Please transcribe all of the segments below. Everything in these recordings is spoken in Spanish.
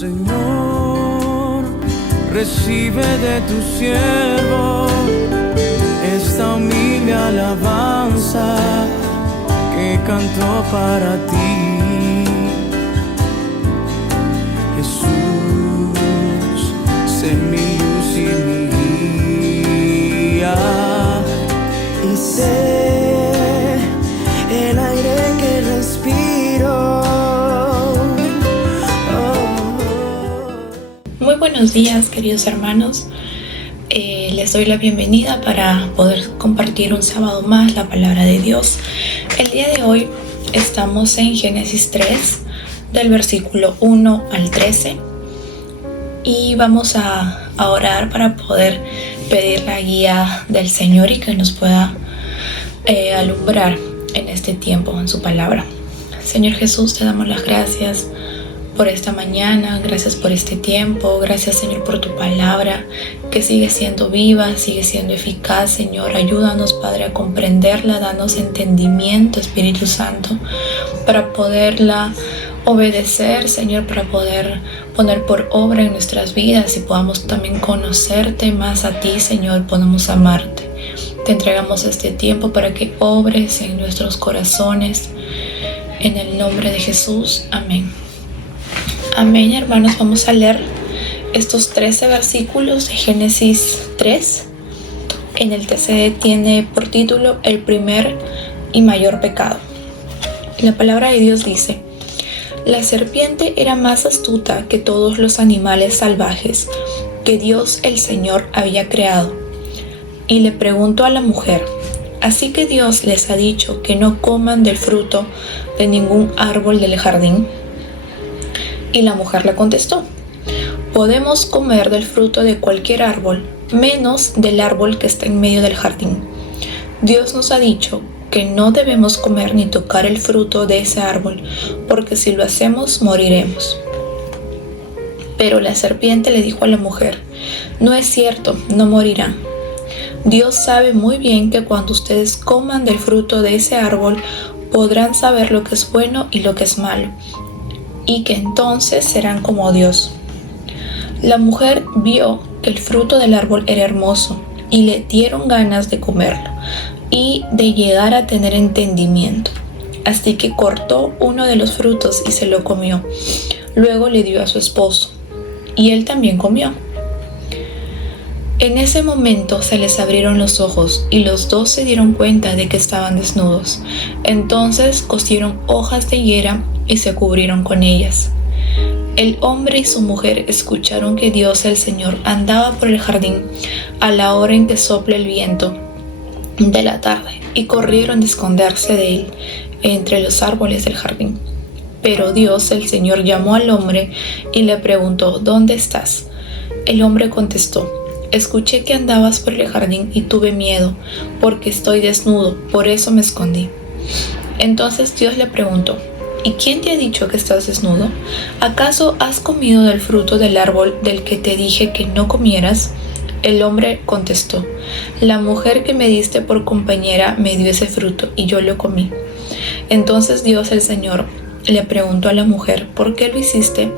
Señor, recibe de tu siervo esta humilde alabanza que cantó para ti. Jesús, sé mi luz y mi guía, y sé el aire que respiro. Muy buenos días, queridos hermanos. Les doy la bienvenida para poder compartir un sábado más la palabra de Dios. El día de hoy estamos en Génesis 3, del versículo 1 al 13, y vamos a orar para poder pedir la guía del Señor y que nos pueda alumbrar en este tiempo en su palabra. Señor Jesús, te damos las gracias por esta mañana, gracias por este tiempo, gracias Señor por tu palabra que sigue siendo viva, sigue siendo eficaz. Señor, ayúdanos Padre a comprenderla, danos entendimiento, Espíritu Santo, para poderla obedecer, Señor, para poder poner por obra en nuestras vidas y podamos también conocerte más a ti, Señor, podamos amarte. Te entregamos este tiempo para que obres en nuestros corazones, en el nombre de Jesús, amén. Amén, hermanos. Vamos a leer estos 13 versículos de Génesis 3. En el TCD tiene por título El primer y mayor pecado. La palabra de Dios dice: la serpiente era más astuta que todos los animales salvajes que Dios el Señor había creado. Y le preguntó a la mujer: ¿así que Dios les ha dicho que no coman del fruto de ningún árbol del jardín? Y la mujer le contestó: podemos comer del fruto de cualquier árbol, menos del árbol que está en medio del jardín. Dios nos ha dicho que no debemos comer ni tocar el fruto de ese árbol, porque si lo hacemos moriremos. Pero la serpiente le dijo a la mujer: no es cierto, no morirán. Dios sabe muy bien que cuando ustedes coman del fruto de ese árbol, podrán saber lo que es bueno y lo que es malo, y que entonces serán como Dios. La mujer vio que el fruto del árbol era hermoso y le dieron ganas de comerlo y de llegar a tener entendimiento. Así que cortó uno de los frutos y se lo comió. Luego le dio a su esposo y él también comió. En ese momento se les abrieron los ojos y los dos se dieron cuenta de que estaban desnudos. Entonces cosieron hojas de higuera y se cubrieron con ellas. El hombre y su mujer escucharon que Dios el Señor andaba por el jardín a la hora en que sopla el viento de la tarde y corrieron a esconderse de él entre los árboles del jardín. Pero Dios el Señor llamó al hombre y le preguntó: ¿dónde estás? El hombre contestó: escuché que andabas por el jardín y tuve miedo porque estoy desnudo, por eso me escondí. Entonces Dios le preguntó: ¿y quién te ha dicho que estás desnudo? ¿Acaso has comido del fruto del árbol del que te dije que no comieras? El hombre contestó: la mujer que me diste por compañera me dio ese fruto y yo lo comí. Entonces Dios el Señor le preguntó a la mujer: ¿por qué lo hiciste?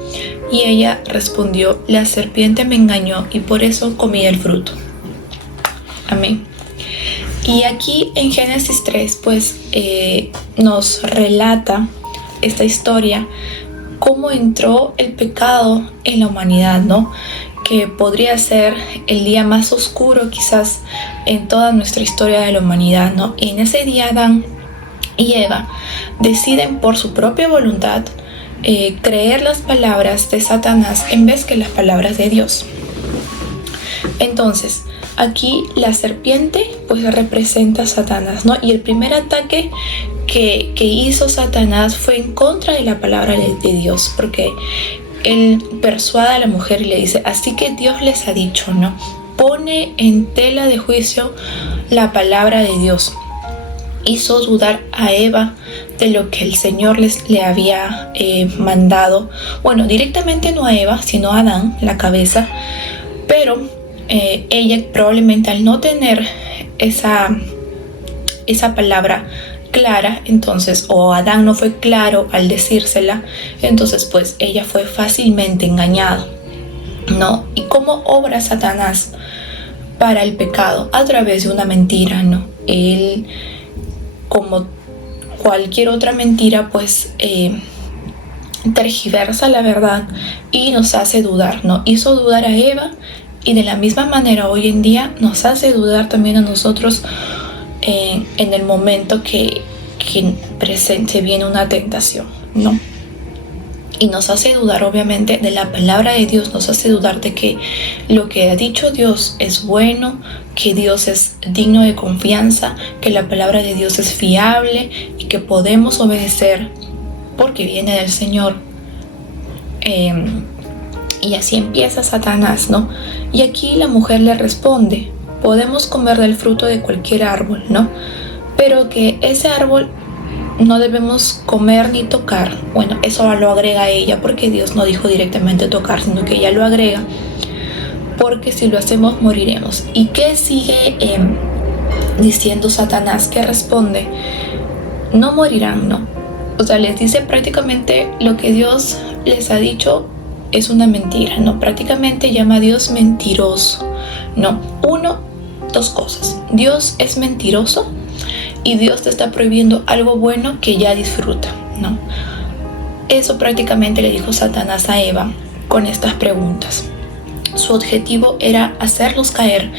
Y ella respondió: la serpiente me engañó y por eso comí el fruto. Amén. Y aquí en Génesis 3 nos relata esta historia, cómo entró el pecado en la humanidad, ¿no? Que podría ser el día más oscuro quizás en toda nuestra historia de la humanidad, ¿no? Y en ese día Adán y Eva deciden por su propia voluntad creer las palabras de Satanás en vez que las palabras de Dios. Entonces, aquí la serpiente representa a Satanás, ¿no? Y el primer ataque que hizo Satanás fue en contra de la palabra de Dios, porque él persuade a la mujer y le dice: así que Dios les ha dicho, ¿no? Pone en tela de juicio la palabra de Dios. Hizo dudar a Eva de lo que el Señor le había mandado. Bueno, directamente no a Eva, sino a Adán, la cabeza, pero ella probablemente al no tener esa palabra clara, entonces, o Adán no fue claro al decírsela, entonces pues ella fue fácilmente engañada, ¿no? ¿Y cómo obra Satanás para el pecado? A través de una mentira, ¿no? Él, como cualquier otra mentira, pues tergiversa la verdad y nos hace dudar, ¿no? Hizo dudar a Eva, y de la misma manera hoy en día nos hace dudar también a nosotros en el momento que se viene una tentación, ¿no? Y nos hace dudar obviamente de la palabra de Dios, nos hace dudar de que lo que ha dicho Dios es bueno, que Dios es digno de confianza, que la palabra de Dios es fiable y que podemos obedecer porque viene del Señor. Y así empieza Satanás, ¿no? Y aquí la mujer le responde: podemos comer del fruto de cualquier árbol, ¿no? Pero que ese árbol no debemos comer ni tocar. Bueno, eso lo agrega ella, porque Dios no dijo directamente tocar, sino que ella lo agrega, porque si lo hacemos moriremos. ¿Y qué sigue diciendo Satanás? ¿Qué responde? No morirán, ¿no? O sea, les dice prácticamente lo que Dios les ha dicho es una mentira, ¿no? Prácticamente llama a Dios mentiroso, ¿no? Dos cosas: Dios es mentiroso y Dios te está prohibiendo algo bueno que ya disfruta, ¿no? Eso prácticamente le dijo Satanás a Eva con estas preguntas. Su objetivo era hacerlos caer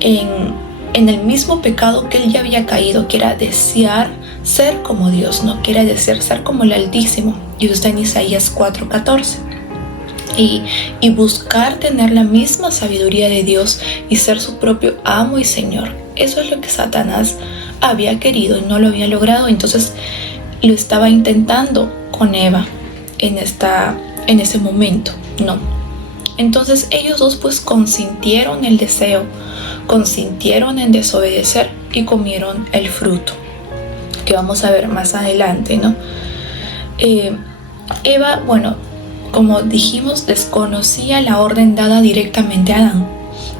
en el mismo pecado que él ya había caído, que era desear ser como Dios, ¿no? Que era desear ser como el Altísimo. Y eso está en Isaías 4:14. Y buscar tener la misma sabiduría de Dios y ser su propio amo y Señor. Eso es lo que Satanás había querido y no lo había logrado. Entonces lo estaba intentando con Eva en ese momento, ¿no? Entonces ellos dos pues consintieron el deseo, consintieron en desobedecer y comieron el fruto, que vamos a ver más adelante, ¿no? Eva, bueno, como dijimos, desconocía la orden dada directamente a Adán.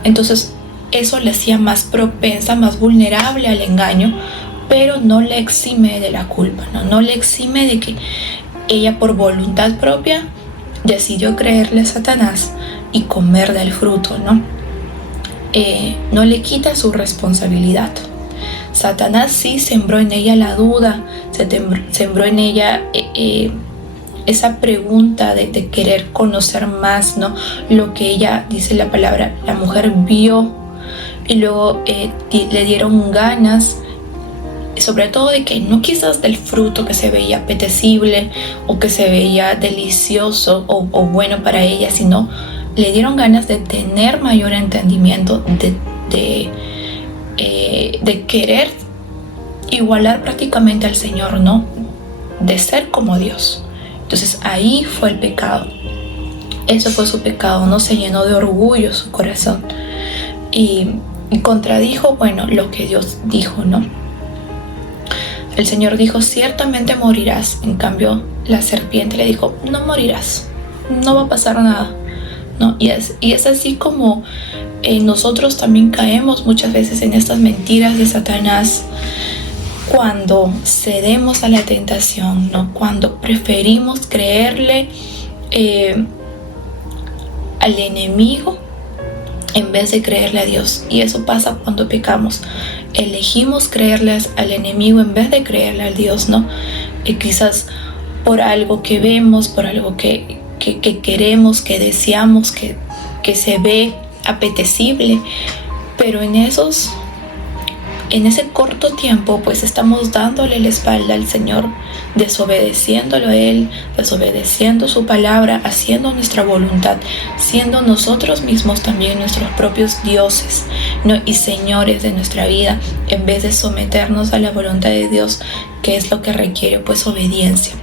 Entonces eso le hacía más propensa, más vulnerable al engaño, pero no le exime de la culpa, no le exime de que ella por voluntad propia decidió creerle a Satanás y comer del fruto, ¿no? No le quita su responsabilidad. Satanás sí sembró en ella la duda, sembró en ella esa pregunta de querer conocer más, ¿no? Lo que ella, dice la palabra, la mujer vio y luego le dieron ganas, sobre todo de que no quizás del fruto que se veía apetecible o que se veía delicioso o bueno para ella, sino le dieron ganas de tener mayor entendimiento, de querer igualar prácticamente al Señor, ¿no? De ser como Dios. Entonces ahí fue el pecado. Eso fue su pecado, ¿no? Se llenó de orgullo su corazón y contradijo, bueno, lo que Dios dijo, ¿no? El Señor dijo: ciertamente morirás. En cambio, la serpiente le dijo: no morirás, no va a pasar nada, ¿no? Y es así como nosotros también caemos muchas veces en estas mentiras de Satanás, cuando cedemos a la tentación, ¿no? Cuando preferimos creerle al enemigo en vez de creerle a Dios. Y eso pasa cuando pecamos. Elegimos creerles al enemigo en vez de creerle al Dios, ¿no? Quizás por algo que vemos, por algo que queremos, que deseamos, que se ve apetecible, pero en ese corto tiempo pues estamos dándole la espalda al Señor, desobedeciéndolo a Él, desobedeciendo su palabra, haciendo nuestra voluntad, siendo nosotros mismos también nuestros propios dioses, ¿no? Y señores de nuestra vida, en vez de someternos a la voluntad de Dios, que es lo que requiere pues obediencia.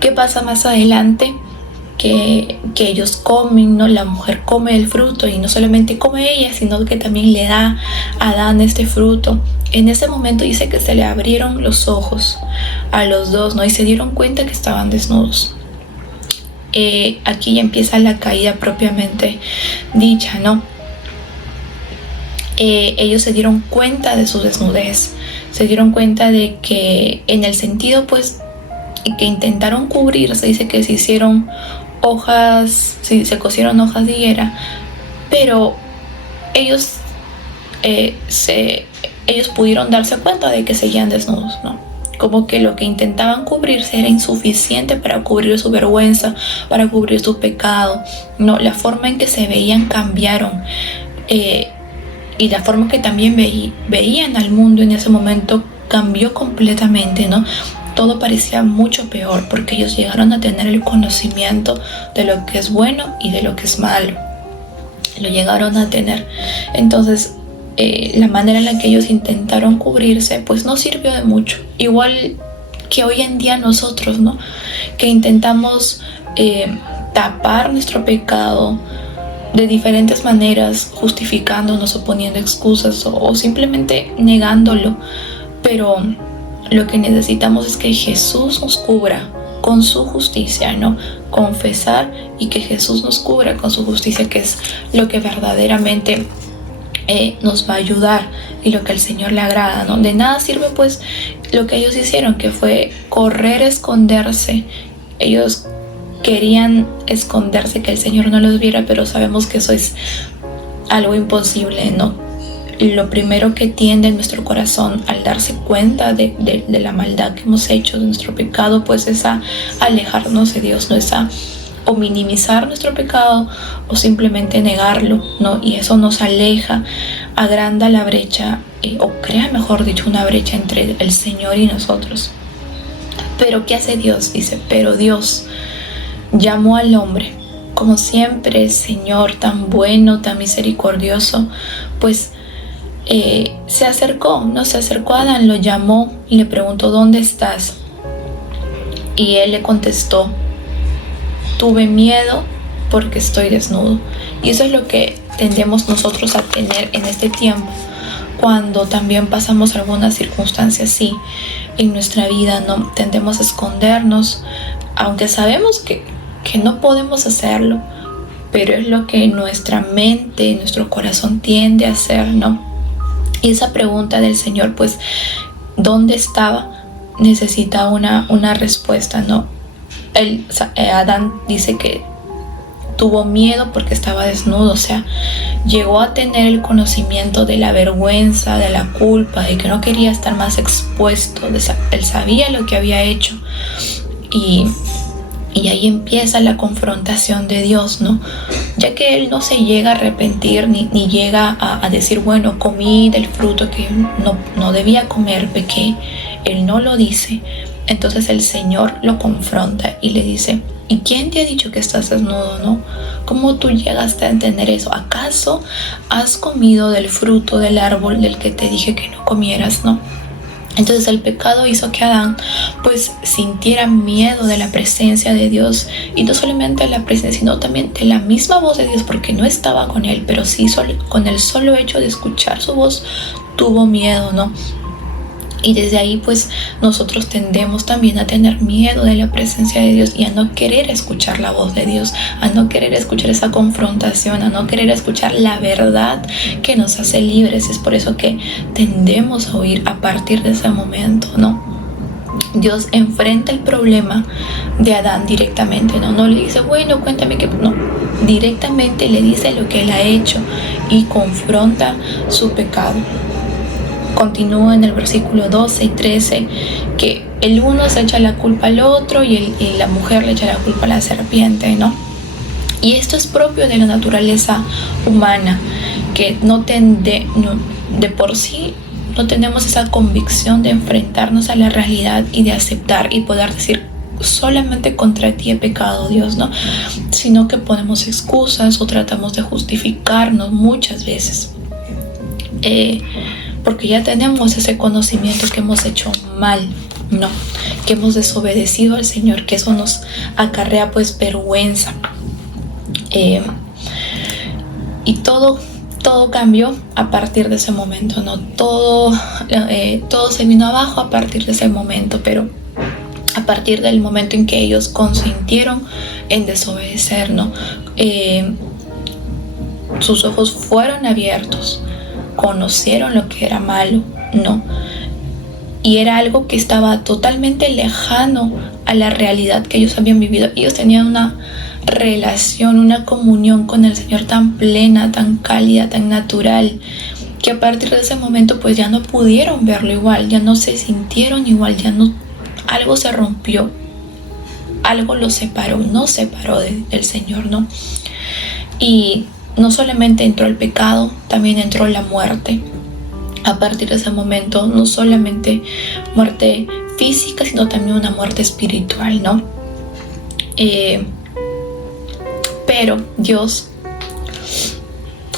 ¿Qué pasa más adelante? Que ellos comen, ¿no? La mujer come el fruto y no solamente come ella, sino que también le da a Adán este fruto. En ese momento dice que se le abrieron los ojos a los dos, ¿no? Y se dieron cuenta que estaban desnudos. Aquí ya empieza la caída propiamente dicha, ¿no? ellos se dieron cuenta de su desnudez, se dieron cuenta de que en el sentido pues que intentaron cubrirse, dice que se hicieron hojas, se cosieron hojas de higuera, pero ellos pudieron darse cuenta de que seguían desnudos, ¿no? Como que lo que intentaban cubrirse era insuficiente para cubrir su vergüenza, para cubrir su pecado, ¿no? La forma en que se veían cambiaron, y la forma que también veían al mundo en ese momento cambió completamente, ¿no? Todo parecía mucho peor porque ellos llegaron a tener el conocimiento de lo que es bueno y de lo que es malo. Lo llegaron a tener. Entonces, la manera en la que ellos intentaron cubrirse, pues no sirvió de mucho. Igual que hoy en día nosotros, ¿no? Que intentamos tapar nuestro pecado de diferentes maneras, justificándonos o poniendo excusas o simplemente negándolo. Pero lo que necesitamos es que Jesús nos cubra con su justicia, ¿no? Confesar y que Jesús nos cubra con su justicia, que es lo que verdaderamente nos va a ayudar y lo que al Señor le agrada, ¿no? De nada sirve pues lo que ellos hicieron, que fue correr, esconderse. Ellos querían esconderse, que el Señor no los viera, pero sabemos que eso es algo imposible, ¿no? Lo primero que tiende nuestro corazón al darse cuenta de la maldad que hemos hecho, de nuestro pecado, pues es a alejarnos de Dios, no es o minimizar nuestro pecado o simplemente negarlo, ¿no? Y eso nos aleja, agranda la brecha, o crea, mejor dicho, una brecha entre el Señor y nosotros. Pero ¿qué hace Dios? Dice, pero Dios llamó al hombre, como siempre el Señor tan bueno, tan misericordioso, pues se acercó a Adán, lo llamó y le preguntó, ¿dónde estás? Y él le contestó, tuve miedo porque estoy desnudo. Y eso es lo que tendemos nosotros a tener en este tiempo, cuando también pasamos alguna circunstancia así en nuestra vida, ¿no? Tendemos a escondernos, aunque sabemos que no podemos hacerlo, pero es lo que nuestra mente, nuestro corazón tiende a hacer, ¿no? Y esa pregunta del Señor, pues, ¿dónde estaba? Necesita una respuesta, ¿no? Adán dice que tuvo miedo porque estaba desnudo, o sea, llegó a tener el conocimiento de la vergüenza, de la culpa, de que no quería estar más expuesto. Él sabía lo que había hecho, y ahí empieza la confrontación de Dios, ¿no? Ya que él no se llega a arrepentir ni llega a decir, bueno, comí del fruto que no debía comer, pequé. Él no lo dice. Entonces el Señor lo confronta y le dice, ¿y quién te ha dicho que estás desnudo, no? ¿Cómo tú llegaste a entender eso? ¿Acaso has comido del fruto del árbol del que te dije que no comieras, no? Entonces el pecado hizo que Adán pues sintiera miedo de la presencia de Dios, y no solamente de la presencia, sino también de la misma voz de Dios, porque no estaba con él, pero sí con el solo hecho de escuchar su voz tuvo miedo, ¿no? Y desde ahí pues nosotros tendemos también a tener miedo de la presencia de Dios y a no querer escuchar la voz de Dios, a no querer escuchar esa confrontación, a no querer escuchar la verdad que nos hace libres. Es por eso que tendemos a huir a partir de ese momento, ¿no? Dios enfrenta el problema de Adán directamente, no le dice, bueno, cuéntame qué, no, directamente le dice lo que él ha hecho y confronta su pecado. Continúa en el versículo 12 y 13 que el uno se echa la culpa al otro y la mujer le echa la culpa a la serpiente, ¿no? Y esto es propio de la naturaleza humana, que de por sí no tenemos esa convicción de enfrentarnos a la realidad y de aceptar y poder decir, solamente contra ti he pecado, Dios, ¿no? Sino que ponemos excusas o tratamos de justificarnos muchas veces. Porque ya tenemos ese conocimiento que hemos hecho mal, ¿no? Que hemos desobedecido al Señor, que eso nos acarrea pues vergüenza. Y todo cambió a partir de ese momento, ¿no? Todo se vino abajo a partir de ese momento, pero a partir del momento en que ellos consintieron en desobedecer, ¿no? Sus ojos fueron abiertos conocieron lo que era malo, no. Y era algo que estaba totalmente lejano a la realidad que ellos habían vivido. Ellos tenían una relación, una comunión con el Señor tan plena, tan cálida, tan natural, que a partir de ese momento pues ya no pudieron verlo igual, ya no se sintieron igual, ya no, algo se rompió, algo los separó, nos separó del Señor, ¿no? Y no solamente entró el pecado, también entró la muerte. A partir de ese momento, no solamente muerte física, sino también una muerte espiritual, ¿no? Pero Dios,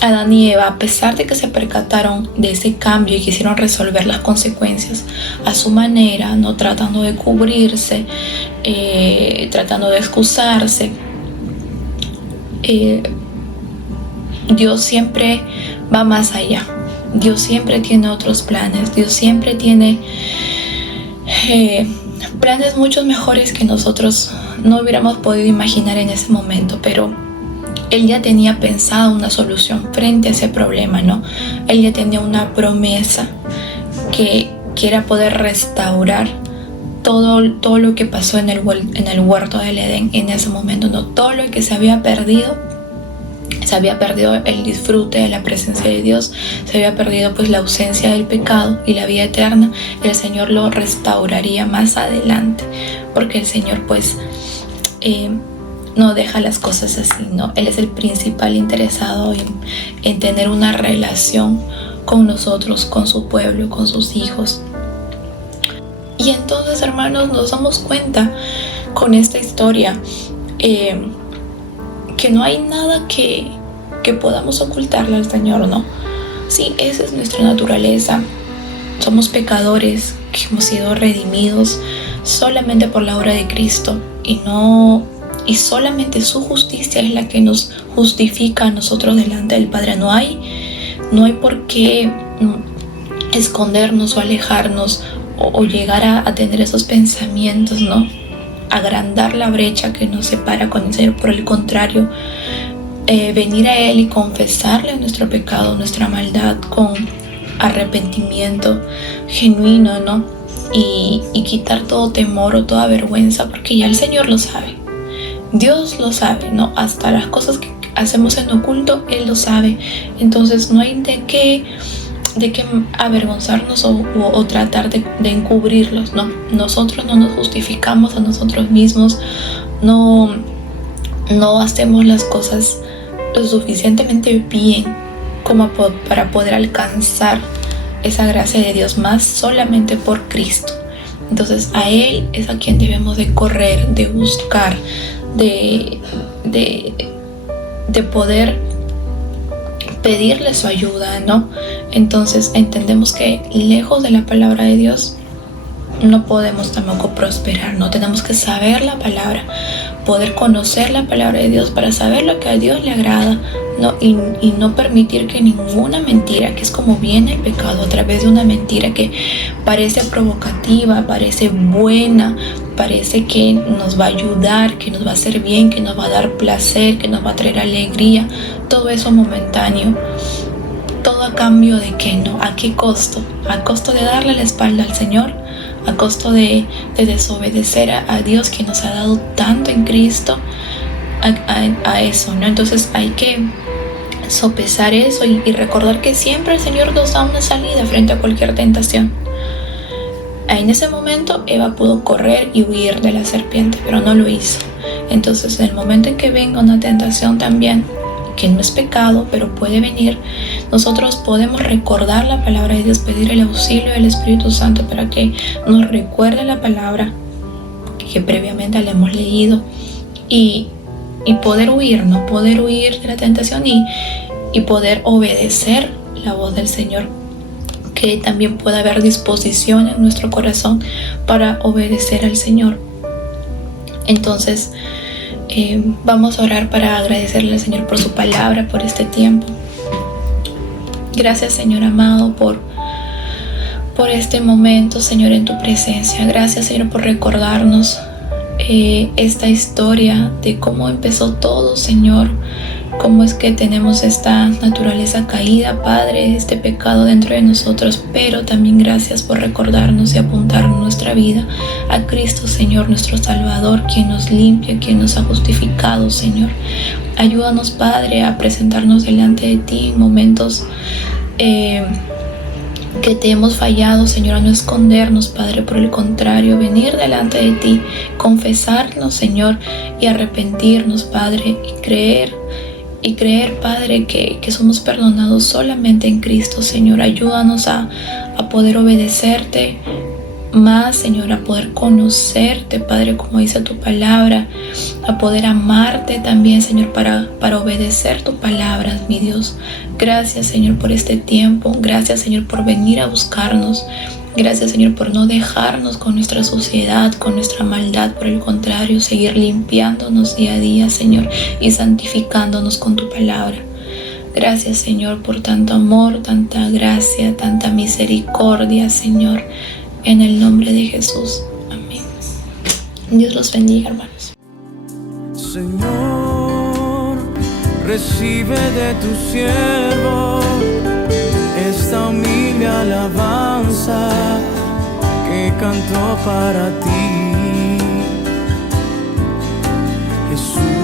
Adán y Eva, a pesar de que se percataron de ese cambio y quisieron resolver las consecuencias a su manera, no tratando de cubrirse, tratando de excusarse, Dios siempre va más allá. Dios siempre tiene otros planes. Dios siempre tiene planes mucho mejores que nosotros no hubiéramos podido imaginar en ese momento, pero Él ya tenía pensado una solución frente a ese problema, ¿no? Él ya tenía una promesa que era poder restaurar todo lo que pasó en el huerto del Edén en ese momento, ¿no? Todo lo que se había perdido el disfrute de la presencia de Dios, se había perdido pues la ausencia del pecado y la vida eterna. El Señor lo restauraría más adelante, porque el Señor pues no deja las cosas así, ¿no? Él es el principal interesado en tener una relación con nosotros, con su pueblo, con sus hijos. Y entonces, hermanos, nos damos cuenta con esta historia que no hay nada que podamos ocultarle al Señor, ¿no? Sí, esa es nuestra naturaleza. Somos pecadores que hemos sido redimidos solamente por la obra de Cristo y solamente su justicia es la que nos justifica a nosotros delante del Padre. No hay por qué escondernos o alejarnos o llegar a tener esos pensamientos, ¿no? Agrandar la brecha que nos separa con el Señor. Por el contrario, venir a Él y confesarle nuestro pecado, nuestra maldad con arrepentimiento genuino, ¿no? Y quitar todo temor o toda vergüenza, porque ya el Señor lo sabe. Dios lo sabe, ¿no? Hasta las cosas que hacemos en oculto, Él lo sabe. Entonces no hay de qué avergonzarnos o tratar de encubrirlos, ¿no? Nosotros no nos justificamos a nosotros mismos, no hacemos las cosas lo suficientemente bien como para poder alcanzar esa gracia de Dios, más solamente por Cristo. Entonces a Él es a quien debemos de correr, de buscar, de poder pedirle su ayuda, ¿no? Entonces entendemos que lejos de la palabra de Dios no podemos tampoco prosperar, no tenemos que saber la palabra, poder conocer la palabra de Dios para saber lo que a Dios le agrada, ¿no? Y no permitir que ninguna mentira, que es como viene el pecado a través de una mentira que parece provocativa, parece buena, parece que nos va a ayudar, que nos va a hacer bien, que nos va a dar placer, que nos va a traer alegría, todo eso momentáneo. Todo a cambio de ¿qué, no? ¿A qué costo? A costo de darle la espalda al Señor, a costo de desobedecer a Dios, que nos ha dado tanto en Cristo, a eso, ¿no? Entonces hay que sopesar eso y recordar que siempre el Señor nos da una salida frente a cualquier tentación. En ese momento Eva pudo correr y huir de la serpiente, pero no lo hizo. Entonces en el momento en que venga una tentación también, que no es pecado, pero puede venir, nosotros podemos recordar la palabra de Dios, pedir el auxilio del Espíritu Santo para que nos recuerde la palabra que previamente la hemos leído y poder huir, ¿no? Poder huir de la tentación y poder obedecer la voz del Señor, que también pueda haber disposición en nuestro corazón para obedecer al Señor. Entonces vamos a orar para agradecerle al Señor por su palabra, por este tiempo. Gracias, Señor amado, por este momento, Señor, en tu presencia. Gracias, Señor, por recordarnos esta historia de cómo empezó todo, Señor. Cómo es que tenemos esta naturaleza caída, Padre, este pecado dentro de nosotros, pero también gracias por recordarnos y apuntar nuestra vida a Cristo, Señor, nuestro Salvador, quien nos limpia, quien nos ha justificado, Señor. Ayúdanos, Padre, a presentarnos delante de ti en momentos que te hemos fallado, Señor, a no escondernos, Padre, por el contrario, venir delante de ti, confesarnos, Señor, y arrepentirnos, Padre, y creer, Padre, que somos perdonados solamente en Cristo, Señor. Ayúdanos a poder obedecerte más, Señor, a poder conocerte, Padre, como dice tu palabra, a poder amarte también, Señor, para obedecer tu palabra, mi Dios. Gracias, Señor, por este tiempo. Gracias, Señor, por venir a buscarnos. Gracias, Señor, por no dejarnos con nuestra suciedad, con nuestra maldad. Por el contrario, seguir limpiándonos día a día, Señor, y santificándonos con tu palabra. Gracias, Señor, por tanto amor, tanta gracia, tanta misericordia, Señor. En el nombre de Jesús. Amén. Dios los bendiga, hermanos. Señor, recibe de tu siervo esta humilde alabanza que cantó para ti, Jesús.